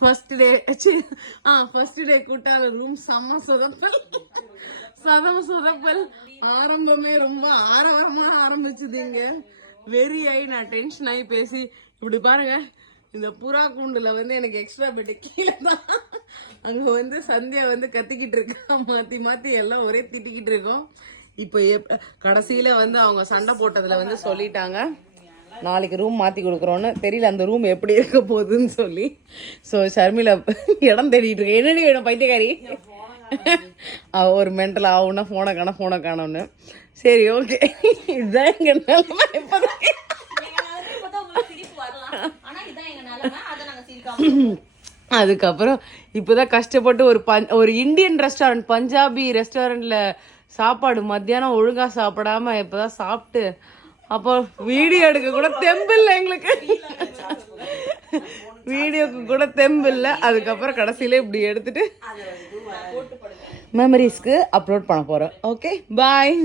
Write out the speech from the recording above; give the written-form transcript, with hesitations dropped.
First day கூட்டால room செம்ம சொதப்பல் ஆரம்பமே ரொம்ப ஆரவாரமா ஆரம்பிச்சுதுங்க. வெறி ஆகி நான் டென்ஷன் ஆகி பேசி இப்படி பாருங்க, இந்த புறா கூண்டுல வந்து எனக்கு எக்ஸ்ட்ரா பெட் கீழே தான். அங்க வந்து சந்தியா வந்து கத்திக்கிட்டு இருக்கா, மாத்தி மாத்தி எல்லாம் ஒரே திட்டிக்கிட்டு இருக்கோம். இப்போ கடைசியில வந்து அவங்க சண்டை போட்டதுல வந்து சொல்லிட்டாங்க நாளைக்கு ரூம் மாற்றி கொடுக்குறோன்னு. தெரியல அந்த ரூம் எப்படி இருக்க போகுதுன்னு சொல்லி. ஸோ ஷர்மிளா இடம் தேடிட்டு இருக்கேன். என்னடி வேணும் பைத்தியக்காரி, ஒரு மென்டல் ஆகுன்னா ஃபோனை காணோன்னு. சரி ஓகே, இதுதான் எங்க நிலைமை இப்போதைக்கு. அதுக்கப்புறம் இப்போதான் கஷ்டப்பட்டு ஒரு இந்தியன் ரெஸ்டாரண்ட், பஞ்சாபி ரெஸ்டாரண்ட்ல சாப்பாடு மத்தியானம் ஒழுங்கா சாப்பிடாம இப்பதான் சாப்பிட்டு, அப்போ வீடியோ எடுக்க கூட தெம்பில்லை எங்களுக்கு, வீடியோக்கு கூட தெம்பில்லை. அதுக்கப்புறம் கடைசியில இப்படி எடுத்துட்டு மெமரிஸ்க்கு அப்லோட் பண்ண போறோம். Okay bye.